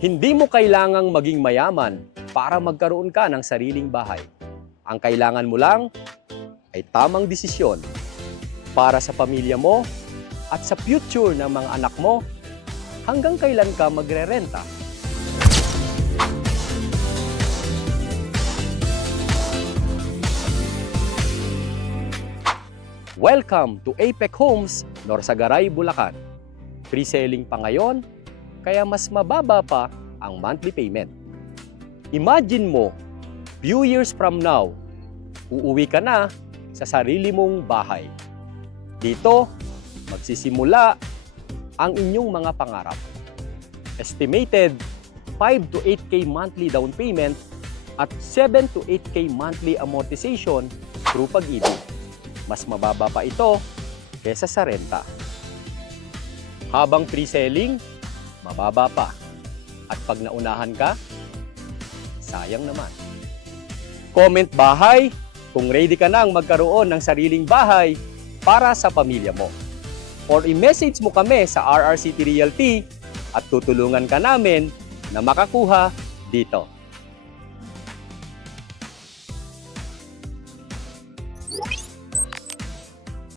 Hindi mo kailangang maging mayaman para magkaroon ka ng sariling bahay. Ang kailangan mo lang ay tamang desisyon para sa pamilya mo at sa future ng mga anak mo. Hanggang kailan ka magrerenta? Welcome to Apex Homes, Norsagaray, Bulacan. Pre-selling pa ngayon, kaya mas mababa pa ang monthly payment. Imagine mo, few years from now, uuwi ka na sa sarili mong bahay. Dito, magsisimula ang inyong mga pangarap. Estimated 5 to 8K monthly down payment at 7 to 8K monthly amortization through Pag-ibig. Mas mababa pa ito kesa sa renta. Habang pre-selling, mababa pa. At pag naunahan ka, sayang naman. Comment bahay kung ready ka nang magkaroon ng sariling bahay para sa pamilya mo. Or i-message mo kami sa RRCT Realty at tutulungan ka namin na makakuha dito.